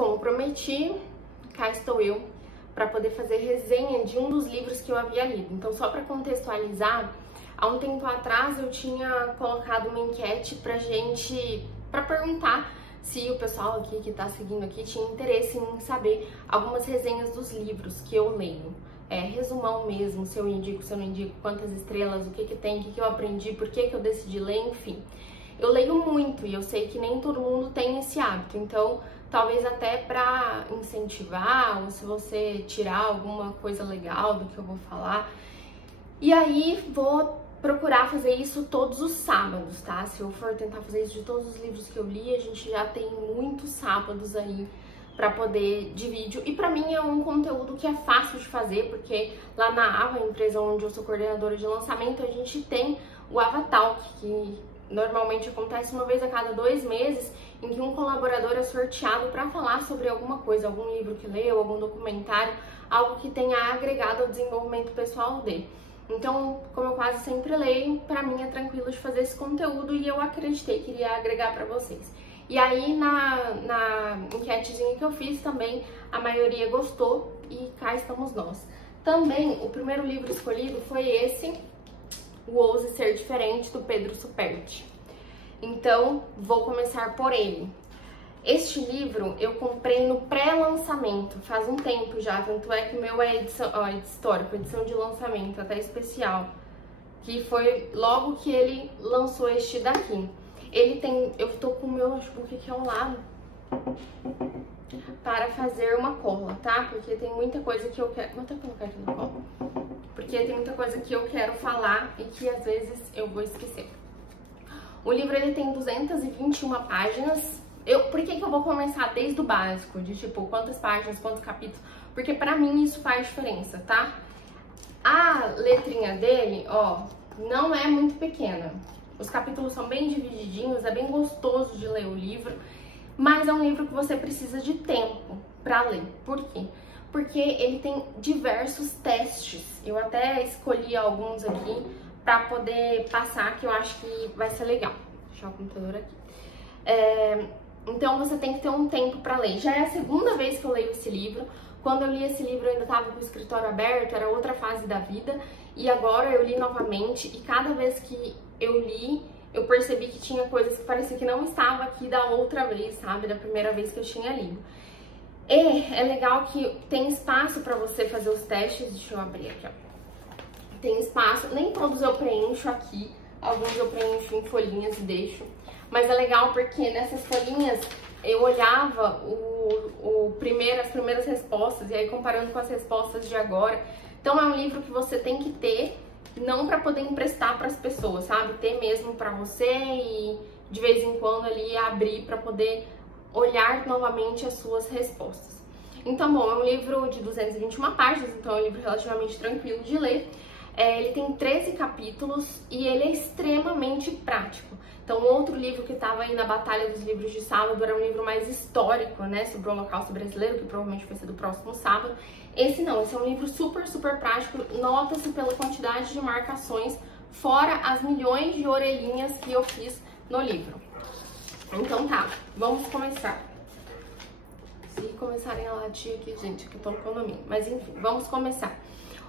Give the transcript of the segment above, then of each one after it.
como prometi, cá estou eu para poder fazer resenha de um dos livros que eu havia lido. Então, só para contextualizar, há um tempo atrás eu tinha colocado uma enquete para perguntar se o pessoal aqui que tá seguindo aqui tinha interesse em saber algumas resenhas dos livros que eu leio. Resumão mesmo, se eu indico, se eu não indico, quantas estrelas, o que que tem, o que que eu aprendi, por que que eu decidi ler, enfim. Eu leio muito e eu sei que nem todo mundo tem esse hábito, então talvez até para incentivar ou se você tirar alguma coisa legal do que eu vou falar. E aí vou procurar fazer isso todos os sábados, tá? Se eu for tentar fazer isso de todos os livros que eu li, a gente já tem muitos sábados aí para poder de vídeo. E para mim é um conteúdo que é fácil de fazer, porque lá na Ava, a empresa onde eu sou coordenadora de lançamento, a gente tem o Avatalk, que normalmente acontece uma vez a cada 2 meses, em que um colaborador é sorteado para falar sobre alguma coisa, algum livro que leu, algum documentário, algo que tenha agregado ao desenvolvimento pessoal dele. Então, como eu quase sempre leio, para mim é tranquilo de fazer esse conteúdo e eu acreditei que iria agregar para vocês. E aí, na enquetezinha que eu fiz também, a maioria gostou e cá estamos nós. Também, o primeiro livro escolhido foi esse, O Ouse Ser Diferente, do Pedro Superti. Então, vou começar por ele. Este livro eu comprei no pré-lançamento, faz um tempo já, tanto é que o meu é edição histórico, edição de lançamento, até especial, que foi logo que ele lançou este daqui. Ele tem, eu tô com o meu notebook aqui ao lado para fazer uma cola, tá? Porque tem muita coisa que eu quero, vou até colocar aqui na cola, porque tem muita coisa que eu quero falar e que às vezes eu vou esquecer. O livro ele tem 221 páginas. Por que eu vou começar desde o básico, de tipo, quantas páginas, quantos capítulos? Porque pra mim isso faz diferença, tá? A letrinha dele, ó, não é muito pequena. Os capítulos são bem divididinhos, é bem gostoso de ler o livro, mas é um livro que você precisa de tempo pra ler. Por quê? Porque ele tem diversos testes. Eu até escolhi alguns aqui pra poder passar, que eu acho que vai ser legal. Vou deixar o computador aqui. Então você tem que ter um tempo para ler. Já é a segunda vez que eu leio esse livro. Quando eu li esse livro eu ainda estava com o escritório aberto, era outra fase da vida. E agora eu li novamente e cada vez que eu li, eu percebi que tinha coisas que parecia que não estava aqui da outra vez, sabe? Da primeira vez que eu tinha lido. E é legal que tem espaço para você fazer os testes. Deixa eu abrir aqui, ó. Tem espaço, nem todos eu preencho aqui. Alguns eu preencho em folhinhas e deixo. Mas é legal porque nessas folhinhas eu olhava as primeiras respostas e aí comparando com as respostas de agora. Então é um livro que você tem que ter, não para poder emprestar para as pessoas, sabe? Ter mesmo para você e de vez em quando ali abrir para poder olhar novamente as suas respostas. Então, bom, é um livro de 221 páginas, então é um livro relativamente tranquilo de ler. Ele tem 13 capítulos e ele é extremamente prático. Então, outro livro que estava aí na Batalha dos Livros de Sábado era um livro mais histórico, né, sobre o Holocausto Brasileiro, que provavelmente vai ser do próximo sábado. Esse não, esse é um livro super, super prático, nota-se pela quantidade de marcações, fora as milhões de orelhinhas que eu fiz no livro. Então tá, vamos começar. Se começarem a latir aqui, gente, que eu tô no condomínio, mas enfim, vamos começar.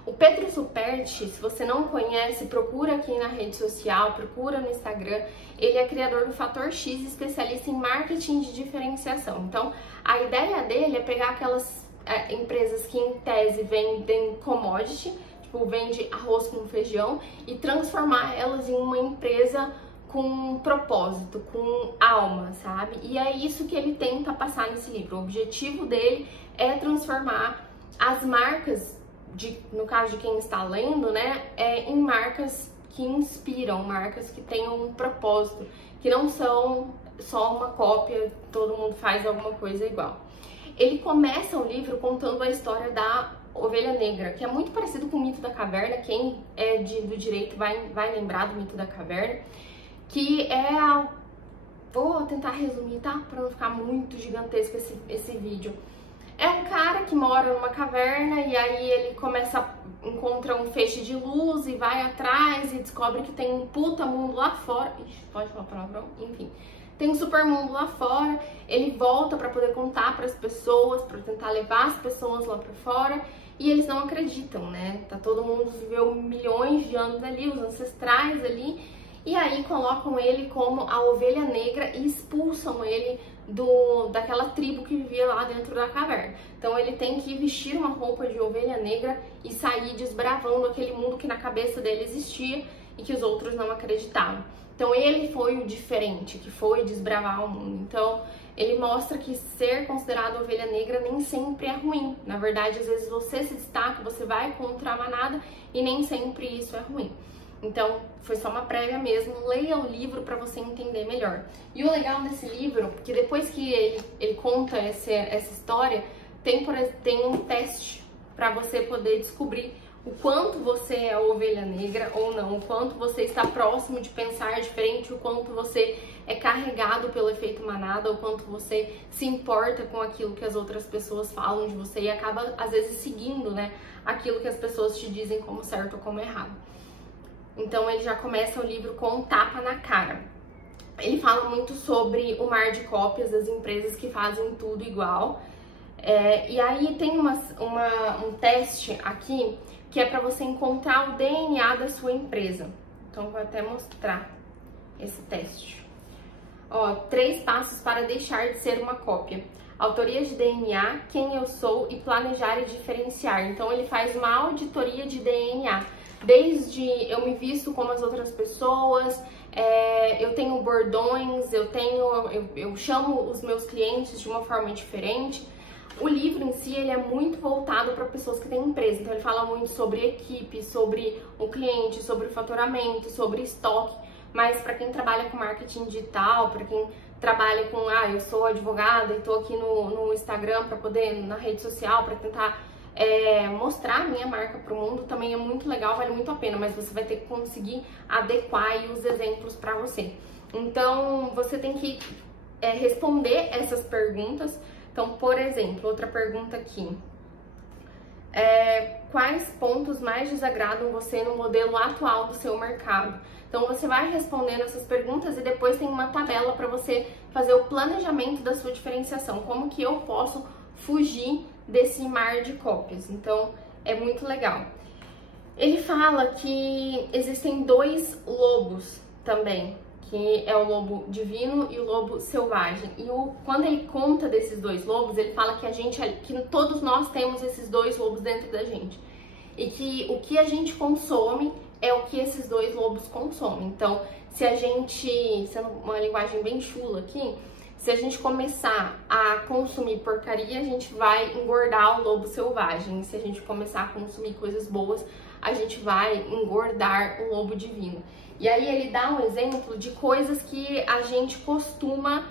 O Pedro Superti, se você não conhece, procura aqui na rede social, procura no Instagram. Ele é criador do Fator X, especialista em marketing de diferenciação. Então, a ideia dele é pegar aquelas empresas que em tese vendem commodity, tipo vende arroz com feijão, e transformar elas em uma empresa com propósito, com alma, sabe? E é isso que ele tenta passar nesse livro. O objetivo dele é transformar as marcas, no caso de quem está lendo, né, em marcas que inspiram, marcas que tenham um propósito, que não são só uma cópia, todo mundo faz alguma coisa igual. Ele começa o livro contando a história da ovelha negra, que é muito parecido com o mito da caverna. Quem é do direito vai lembrar do mito da caverna, que é vou tentar resumir, tá? Para não ficar muito gigantesco esse vídeo. É um cara que mora numa caverna e aí ele encontra um feixe de luz e vai atrás e descobre que tem um puta mundo lá fora. Ixi, pode falar palavrão? Enfim. tem um super mundo lá fora, ele volta para poder contar para as pessoas, para tentar levar as pessoas lá para fora, e eles não acreditam, né? Tá, todo mundo viveu milhões de anos ali, os ancestrais ali, e aí colocam ele como a ovelha negra e expulsam ele daquela tribo que vivia lá dentro da caverna. Então ele tem que vestir uma roupa de ovelha negra e sair desbravando aquele mundo que na cabeça dele existia e que os outros não acreditavam. Então ele foi o diferente, que foi desbravar o mundo. Então ele mostra que ser considerado ovelha negra nem sempre é ruim. Na verdade, às vezes você se destaca, você vai contra a manada e nem sempre isso é ruim. Então, foi só uma prévia mesmo, leia o livro para você entender melhor. E o legal desse livro, que depois que ele conta essa história, tem um teste para você poder descobrir o quanto você é ovelha negra ou não, o quanto você está próximo de pensar diferente, o quanto você é carregado pelo efeito manada, o quanto você se importa com aquilo que as outras pessoas falam de você e acaba, às vezes, seguindo, né, aquilo que as pessoas te dizem como certo ou como errado. Então ele já começa o livro com um tapa na cara. Ele fala muito sobre o mar de cópias das empresas que fazem tudo igual. E aí tem um teste aqui que é para você encontrar o DNA da sua empresa. Então vou até mostrar esse teste. Ó, 3 passos para deixar de ser uma cópia. Autoria de DNA, quem eu sou e planejar e diferenciar. Então ele faz uma auditoria de DNA. Desde eu me visto como as outras pessoas, eu tenho bordões, eu chamo os meus clientes de uma forma diferente. O livro em si, ele é muito voltado para pessoas que têm empresa, então ele fala muito sobre equipe, sobre o cliente, sobre o faturamento, sobre estoque, mas para quem trabalha com marketing digital, para quem trabalha com, eu sou advogada e estou aqui no Instagram para poder, na rede social, para tentar mostrar a minha marca para o mundo, também é muito legal, vale muito a pena, mas você vai ter que conseguir adequar aí os exemplos para você. Então, você tem que responder essas perguntas. Então, por exemplo, outra pergunta aqui. Quais pontos mais desagradam você no modelo atual do seu mercado? Então, você vai respondendo essas perguntas e depois tem uma tabela para você fazer o planejamento da sua diferenciação. Como que eu posso fugir desse mar de cópias? Então, é muito legal. Ele fala que existem 2 lobos também, que é o lobo divino e o lobo selvagem. E quando ele conta desses 2 lobos, ele fala que todos nós temos esses 2 lobos dentro da gente. E que o que a gente consome é o que esses 2 lobos consomem. Então, se a gente, sendo uma linguagem bem chula aqui, se a gente começar a consumir porcaria, a gente vai engordar o lobo selvagem. Se a gente começar a consumir coisas boas, a gente vai engordar o lobo divino. E aí ele dá um exemplo de coisas que a gente costuma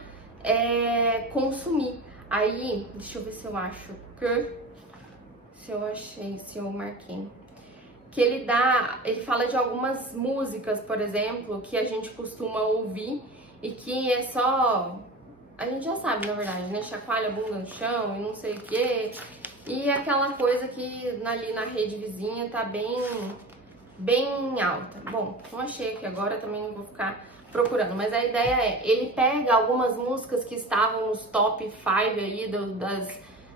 consumir. Aí, deixa eu ver se eu acho se eu marquei. Que ele fala de algumas músicas, por exemplo, que a gente costuma ouvir e que é só... A gente já sabe, na verdade, né? Chacoalha a bunda no chão e não sei o quê. E aquela coisa que ali na rede vizinha tá bem alta. Bom, não achei aqui agora, também não vou ficar procurando. Mas a ideia ele pega algumas músicas que estavam nos top 5 aí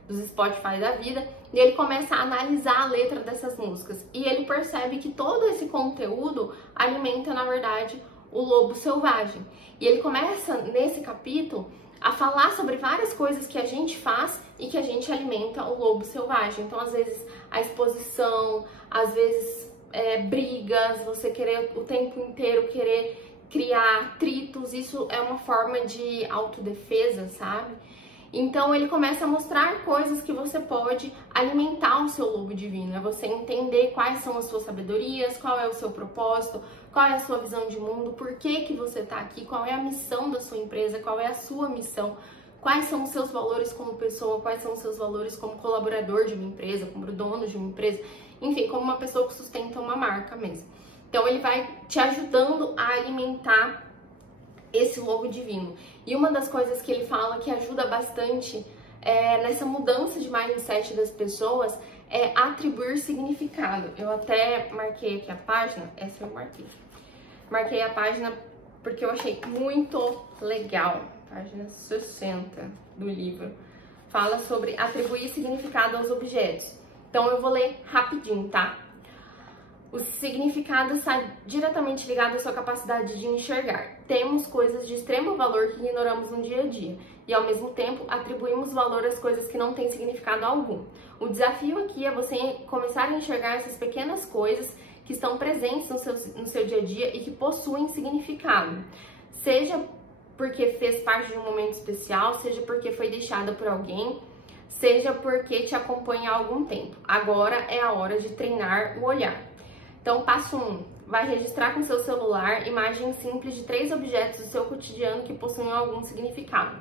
dos Spotify da vida e ele começa a analisar a letra dessas músicas. E ele percebe que todo esse conteúdo alimenta, na verdade, o lobo selvagem. E ele começa, nesse capítulo, a falar sobre várias coisas que a gente faz e que a gente alimenta o lobo selvagem. Então, às vezes, a exposição, às vezes, brigas, você querer o tempo inteiro querer criar atritos, isso é uma forma de autodefesa, sabe? Então, ele começa a mostrar coisas que você pode alimentar o seu lobo divino. É você entender quais são as suas sabedorias, qual é o seu propósito, qual é a sua visão de mundo, por que você está aqui, qual é a missão da sua empresa, qual é a sua missão, quais são os seus valores como pessoa, quais são os seus valores como colaborador de uma empresa, como dono de uma empresa, enfim, como uma pessoa que sustenta uma marca mesmo. Então, ele vai te ajudando a alimentar esse lobo divino. E uma das coisas que ele fala que ajuda bastante nessa mudança de mindset das pessoas é atribuir significado. Eu até marquei aqui a página, essa eu marquei. Marquei a página porque eu achei muito legal. Página 60 do livro. Fala sobre atribuir significado aos objetos. Então eu vou ler rapidinho, tá? O significado está diretamente ligado à sua capacidade de enxergar. Temos coisas de extremo valor que ignoramos no dia a dia e, ao mesmo tempo, atribuímos valor às coisas que não têm significado algum. O desafio aqui é você começar a enxergar essas pequenas coisas que estão presentes no seu dia a dia e que possuem significado. Seja porque fez parte de um momento especial, seja porque foi deixada por alguém, seja porque te acompanha há algum tempo. Agora é a hora de treinar o olhar. Então, passo 1. Vai registrar com seu celular imagens simples de 3 objetos do seu cotidiano que possuem algum significado.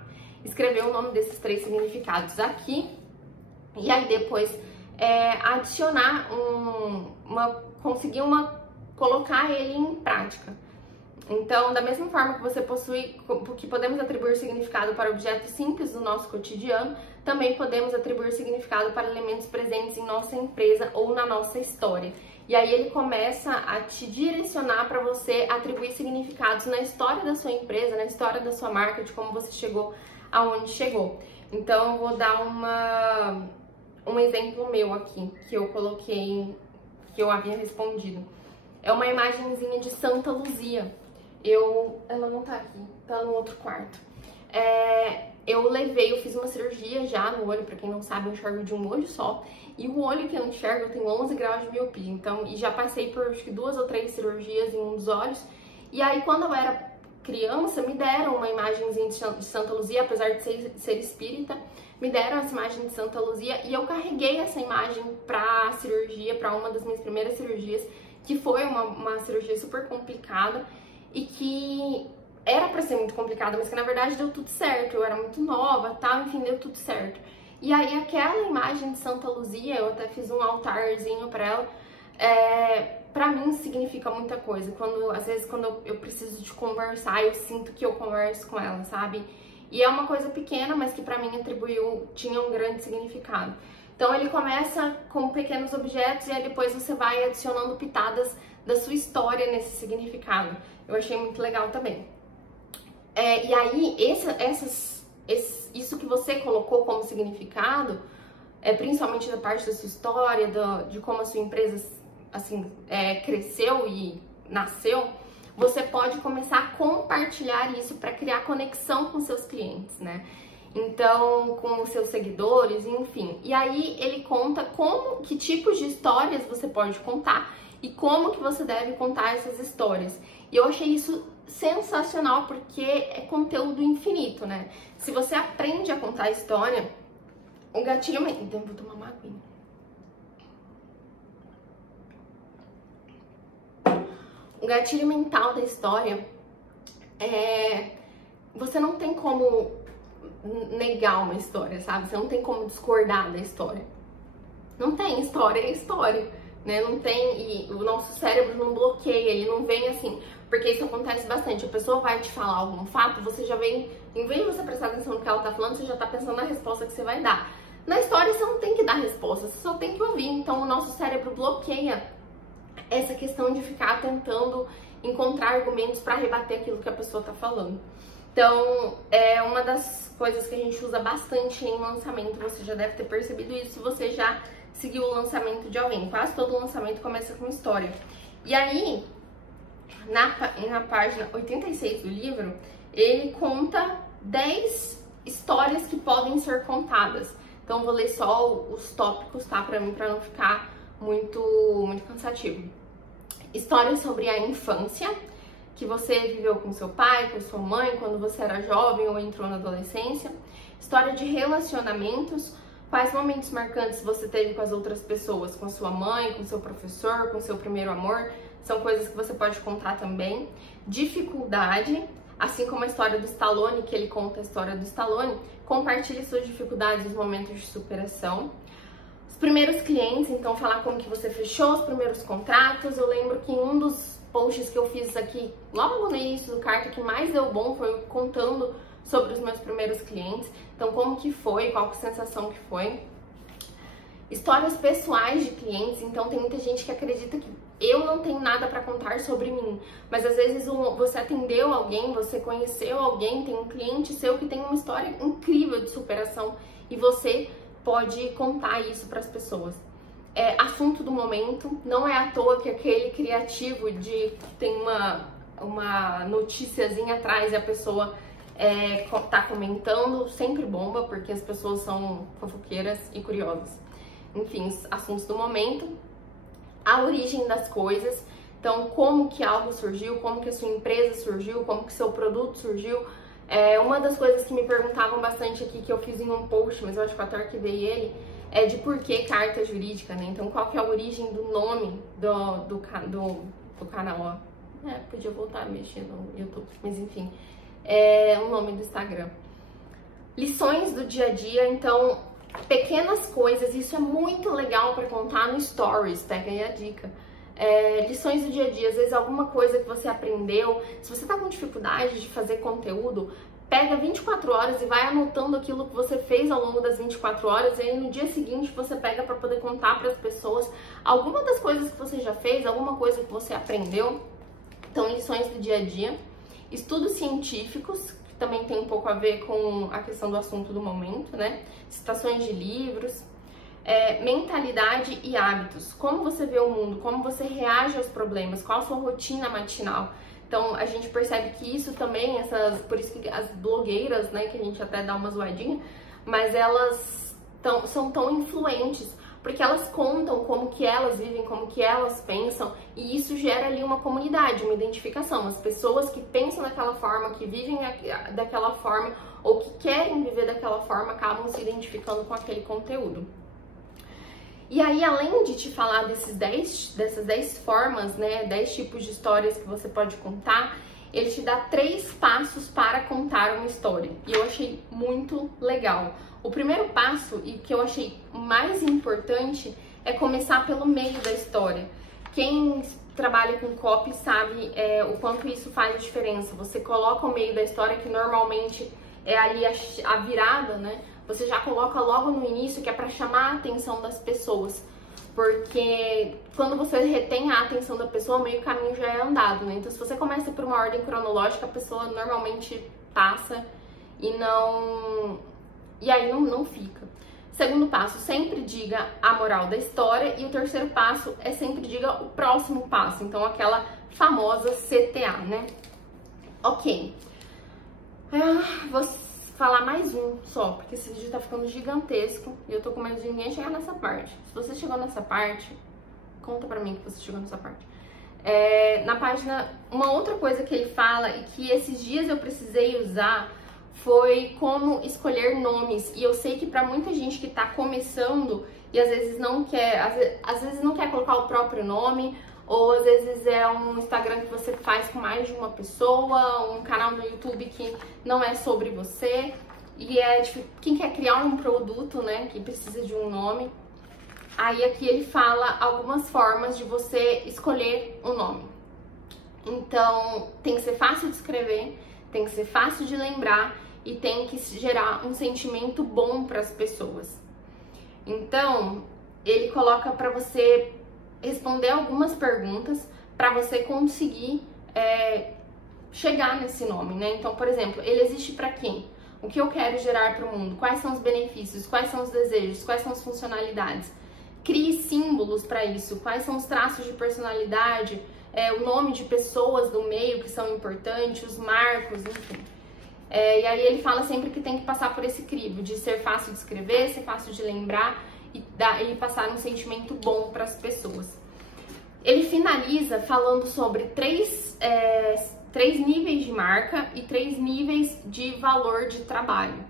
Escrever o nome desses 3 significados aqui e aí depois adicionar colocar ele em prática. Então, da mesma forma que você que podemos atribuir significado para objetos simples do nosso cotidiano, também podemos atribuir significado para elementos presentes em nossa empresa ou na nossa história. E aí ele começa a te direcionar para você atribuir significados na história da sua empresa, na história da sua marca, de como você chegou aonde chegou. Então, eu vou dar um exemplo meu aqui, que eu coloquei, que eu havia respondido. É uma imagenzinha de Santa Luzia. Ela não tá aqui, tá no outro quarto. Eu fiz uma cirurgia já no olho, pra quem não sabe, eu enxergo de um olho só. E o olho que eu enxergo, eu tenho 11 graus de miopia. Então, e já passei por acho que 2 ou 3 cirurgias em um dos olhos. E aí, quando eu era criança, me deram uma imagenzinha de Santa Luzia, apesar de ser espírita, me deram essa imagem de Santa Luzia e eu carreguei essa imagem pra cirurgia, pra uma das minhas primeiras cirurgias, que foi uma cirurgia super complicada e que era pra ser muito complicada, mas que na verdade deu tudo certo. Eu era muito nova, tal, enfim, deu tudo certo. E aí aquela imagem de Santa Luzia, eu até fiz um altarzinho pra ela, pra mim significa muita coisa. Às vezes quando eu preciso de conversar, eu sinto que eu converso com ela, sabe? E é uma coisa pequena, mas que pra mim tinha um grande significado. Então ele começa com pequenos objetos e aí depois você vai adicionando pitadas da sua história nesse significado. Eu achei muito legal também. E aí, isso que você colocou como significado, principalmente da parte da sua história, de como a sua empresa assim, cresceu e nasceu, você pode começar a compartilhar isso para criar conexão com seus clientes, né? Então, com os seus seguidores, enfim. E aí ele conta que tipos de histórias você pode contar e como que você deve contar essas histórias. E eu achei isso sensacional porque é conteúdo infinito, né? Se você aprende a contar a história, o gatilho... Então, eu vou tomar uma aguinha. O gatilho mental da história você não tem como negar uma história, sabe? Você não tem como discordar da história. Não tem, história é história, né? Não tem, e o nosso cérebro não bloqueia, ele não vem assim, porque isso acontece bastante. A pessoa vai te falar algum fato, você já vem, em vez de você prestar atenção no que ela tá falando, você já tá pensando na resposta que você vai dar. Na história você não tem que dar resposta, você só tem que ouvir. Então o nosso cérebro bloqueia essa questão de ficar tentando encontrar argumentos para rebater aquilo que a pessoa tá falando. Então, é uma das coisas que a gente usa bastante em lançamento, você já deve ter percebido isso se você já seguiu o lançamento de alguém. Quase todo lançamento começa com história. E aí, na página 86 do livro, ele conta 10 histórias que podem ser contadas. Então, vou ler só os tópicos, tá? Pra não ficar muito cansativo. Histórias sobre a infância, que você viveu com seu pai, com sua mãe, quando você era jovem ou entrou na adolescência. História de relacionamentos, quais momentos marcantes você teve com as outras pessoas, com sua mãe, com seu professor, com seu primeiro amor, são coisas que você pode contar também. Dificuldade, assim como a história do Stallone, que ele conta a história do Stallone, compartilhe suas dificuldades, os momentos de superação. Os primeiros clientes, então falar como que você fechou os primeiros contratos. Eu lembro que em um dos posts que eu fiz aqui, logo no início do Carta, que mais deu bom foi contando sobre os meus primeiros clientes. Então, como que foi, qual que a sensação que foi. Histórias pessoais de clientes, então tem muita gente que acredita que eu não tenho nada para contar sobre mim, mas às vezes você atendeu alguém, você conheceu alguém, tem um cliente seu que tem uma história incrível de superação e você pode contar isso para as pessoas. É assunto do momento, não é à toa que aquele criativo de que tem uma noticiazinha atrás e a pessoa tá comentando, sempre bomba, porque as pessoas são fofoqueiras e curiosas. Enfim, assuntos do momento, a origem das coisas, então como que algo surgiu, como que a sua empresa surgiu, como que seu produto surgiu. Uma das coisas que me perguntavam bastante aqui, que eu fiz em um post, mas eu acho que eu até arquivei ele, é de por que carta jurídica, né? Então qual que é a origem do nome do canal, ó. Podia voltar a mexer no YouTube, mas enfim, é o nome do Instagram. Lições do dia a dia, então, pequenas coisas, isso é muito legal para contar no Stories, pega aí a dica. Lições do dia a dia, às vezes alguma coisa que você aprendeu, se você tá com dificuldade de fazer conteúdo, pega 24 horas e vai anotando aquilo que você fez ao longo das 24 horas e aí no dia seguinte você pega para poder contar para as pessoas alguma das coisas que você já fez, alguma coisa que você aprendeu. Então, lições do dia a dia. Estudos científicos, que também tem um pouco a ver com a questão do assunto do momento, né? Citações de livros. Mentalidade e hábitos. Como você vê o mundo, como você reage aos problemas, qual a sua rotina matinal. Então, a gente percebe que isso também, por isso que as blogueiras, né, que a gente até dá uma zoadinha, mas elas são tão influentes, porque elas contam como que elas vivem, como que elas pensam, e isso gera ali uma comunidade, uma identificação. As pessoas que pensam daquela forma, que vivem daquela forma, ou que querem viver daquela forma, acabam se identificando com aquele conteúdo. E aí, além de te falar dessas 10 formas, né, 10 tipos de histórias que você pode contar, ele te dá 3 passos para contar uma história. E eu achei muito legal. O primeiro passo, e que eu achei mais importante, é começar pelo meio da história. Quem trabalha com copy sabe o quanto isso faz diferença. Você coloca o meio da história, que normalmente é ali a virada, né? Você já coloca logo no início, que é para chamar a atenção das pessoas. Porque quando você retém a atenção da pessoa, meio caminho já é andado, né? Então, se você começa por uma ordem cronológica, a pessoa normalmente passa e aí não fica. Segundo passo, sempre diga a moral da história. E o terceiro passo é sempre diga o próximo passo. Então, aquela famosa CTA, né? Ok. Vou falar mais um só, porque esse vídeo tá ficando gigantesco e eu tô com medo de ninguém chegar nessa parte. Se você chegou nessa parte, conta pra mim que você chegou nessa parte. Na página, uma outra coisa que ele fala e que esses dias eu precisei usar foi como escolher nomes. E eu sei que pra muita gente que tá começando e às vezes não quer, às vezes não quer colocar o próprio nome, ou às vezes é um Instagram que você faz com mais de uma pessoa, um canal no YouTube que não é sobre você, e quem quer criar um produto, né, que precisa de um nome. Aí aqui ele fala algumas formas de você escolher um nome. Então, tem que ser fácil de escrever, tem que ser fácil de lembrar e tem que gerar um sentimento bom para as pessoas. Então, ele coloca para você responder algumas perguntas para você conseguir chegar nesse nome, né? Então, por exemplo, ele existe para quem? O que eu quero gerar para o mundo? Quais são os benefícios? Quais são os desejos? Quais são as funcionalidades? Crie símbolos para isso. Quais são os traços de personalidade? O nome de pessoas do meio que são importantes, os marcos, enfim. E aí ele fala sempre que tem que passar por esse crivo de ser fácil de escrever, ser fácil de lembrar e passar um sentimento bom para as pessoas. Ele finaliza falando sobre três níveis de marca e 3 níveis de valor de trabalho.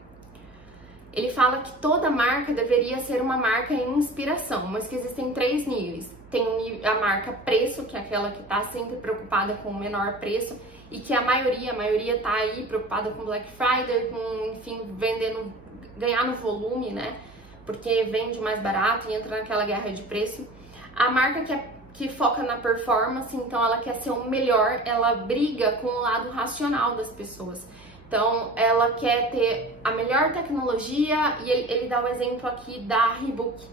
Ele fala que toda marca deveria ser uma marca em inspiração, mas que existem 3 níveis. Tem a marca preço, que é aquela que está sempre preocupada com o menor preço e que a maioria tá aí preocupada com Black Friday, com, enfim, ganhar no volume, né? Porque vende mais barato e entra naquela guerra de preço. A marca que foca na performance, então ela quer ser o melhor, ela briga com o lado racional das pessoas. Então, ela quer ter a melhor tecnologia e ele dá o exemplo aqui da Reebok,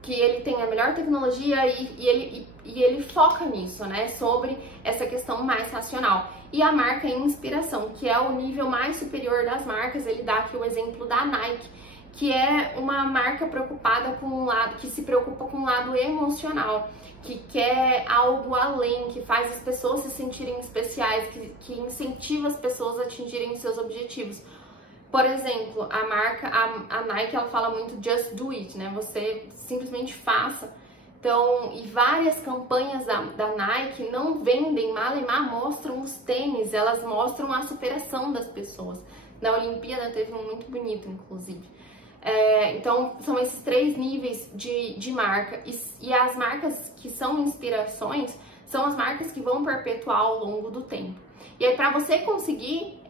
que ele tem a melhor tecnologia e ele foca nisso, né? Sobre essa questão mais racional. E a marca inspiração, que é o nível mais superior das marcas. Ele dá aqui o exemplo da Nike, que é uma marca preocupada com um lado, que se preocupa com um lado emocional, que quer algo além, que faz as pessoas se sentirem especiais, que incentiva as pessoas a atingirem seus objetivos. Por exemplo, a Nike, ela fala muito just do it, né? Você simplesmente faça. Então, e várias campanhas da Nike não vendem, malemar mostram os tênis, elas mostram a superação das pessoas. Na Olimpíada teve um muito bonito, inclusive. Então, são esses 3 níveis de marca. E as marcas que são inspirações são as marcas que vão perpetuar ao longo do tempo. E aí, para você conseguir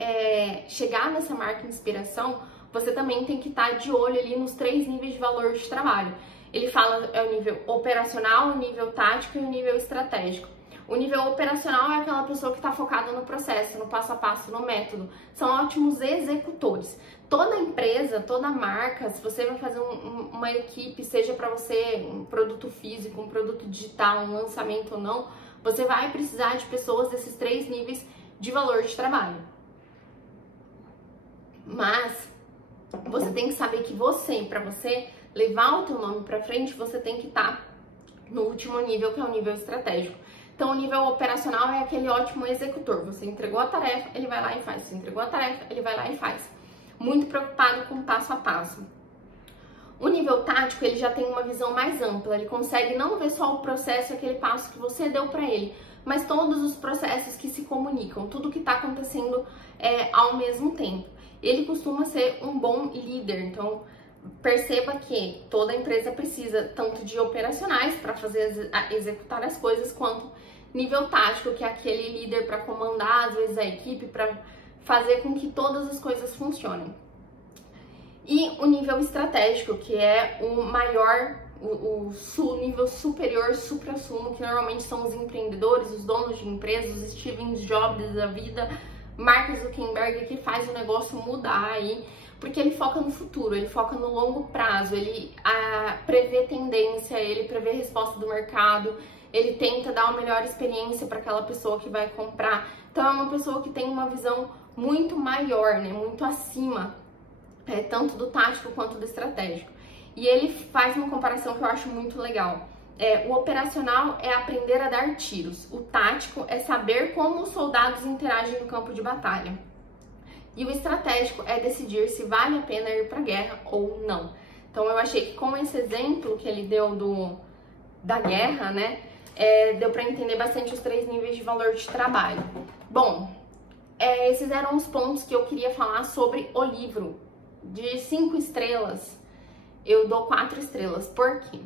chegar nessa marca inspiração, você também tem que estar de olho ali nos 3 níveis de valor de trabalho. Ele fala o nível operacional, o nível tático e o nível estratégico. O nível operacional é aquela pessoa que está focada no processo, no passo a passo, no método. São ótimos executores. Toda empresa, toda marca, se você vai fazer uma equipe, seja para você um produto físico, um produto digital, um lançamento ou não, você vai precisar de pessoas desses 3 níveis de valor de trabalho. Mas você tem que saber que para você levar o teu nome para frente, você tem que estar no último nível, que é o nível estratégico. Então, o nível operacional é aquele ótimo executor. Você entregou a tarefa, ele vai lá e faz. Você entregou a tarefa, ele vai lá e faz. Muito preocupado com o passo a passo. O nível tático, ele já tem uma visão mais ampla. Ele consegue não ver só o processo, aquele passo que você deu para ele, mas todos os processos que se comunicam, tudo que está acontecendo ao mesmo tempo. Ele costuma ser um bom líder. Então, perceba que toda empresa precisa tanto de operacionais para executar as coisas, quanto nível tático, que é aquele líder para comandar, às vezes, a equipe, para fazer com que todas as coisas funcionem. E o nível estratégico, que é o maior, nível superior, supra-sumo, que normalmente são os empreendedores, os donos de empresas, os Steve Jobs da vida, Mark Zuckerberg, que faz o negócio mudar aí, porque ele foca no futuro, ele foca no longo prazo, ele prevê tendência, ele prevê resposta do mercado, ele tenta dar uma melhor experiência para aquela pessoa que vai comprar. Então é uma pessoa que tem uma visão muito maior, né, muito acima, tanto do tático quanto do estratégico. E ele faz uma comparação que eu acho muito legal. O operacional é aprender a dar tiros, o tático é saber como os soldados interagem no campo de batalha. E o estratégico é decidir se vale a pena ir para a guerra ou não. Então eu achei que com esse exemplo que ele deu da guerra, né, deu para entender bastante os 3 níveis de valor de trabalho. Bom, esses eram os pontos que eu queria falar sobre o livro. De 5 estrelas, eu dou 4 estrelas. Por quê?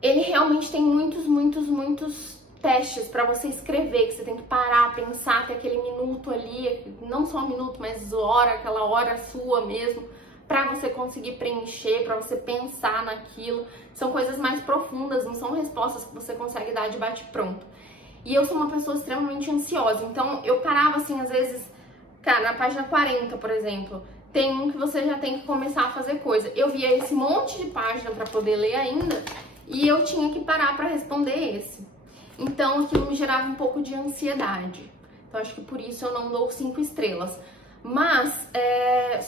Ele realmente tem muitos testes para você escrever, que você tem que parar, pensar, ter aquele minuto ali, não só um minuto, mas aquela hora sua mesmo, para você conseguir preencher, para você pensar naquilo. São coisas mais profundas, não são respostas que você consegue dar de bate-pronto. E eu sou uma pessoa extremamente ansiosa, então eu parava assim, às vezes, cara, na página 40, por exemplo, tem um que você já tem que começar a fazer coisa. Eu via esse monte de página para poder ler ainda, e eu tinha que parar para responder esse. Então, aquilo me gerava um pouco de ansiedade. Então, acho que por isso eu não dou 5 estrelas. Mas,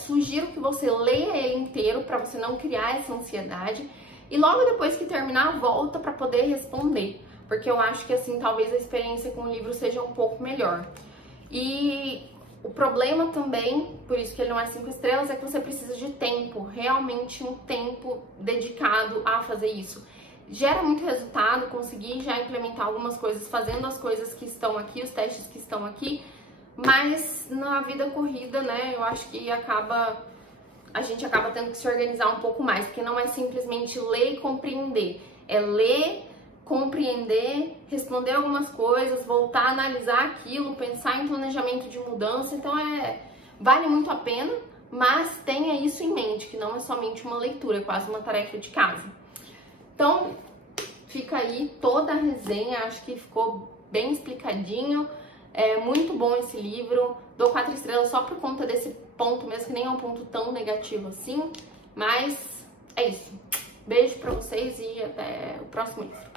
sugiro que você leia ele inteiro para você não criar essa ansiedade. E logo depois que terminar, volta para poder responder. Porque eu acho que, assim, talvez a experiência com o livro seja um pouco melhor. E o problema também, por isso que ele não é 5 estrelas, é que você precisa de tempo. Realmente um tempo dedicado a fazer isso. Gera muito resultado, consegui já implementar algumas coisas, fazendo as coisas que estão aqui, os testes que estão aqui, mas na vida corrida, né, eu acho que a gente acaba tendo que se organizar um pouco mais, porque não é simplesmente ler e compreender, é ler, compreender, responder algumas coisas, voltar a analisar aquilo, pensar em planejamento de mudança. Então vale muito a pena, mas tenha isso em mente, que não é somente uma leitura, é quase uma tarefa de casa. Então, fica aí toda a resenha, acho que ficou bem explicadinho, é muito bom esse livro, dou 4 estrelas só por conta desse ponto mesmo, que nem é um ponto tão negativo assim, mas é isso. Beijo pra vocês e até o próximo livro.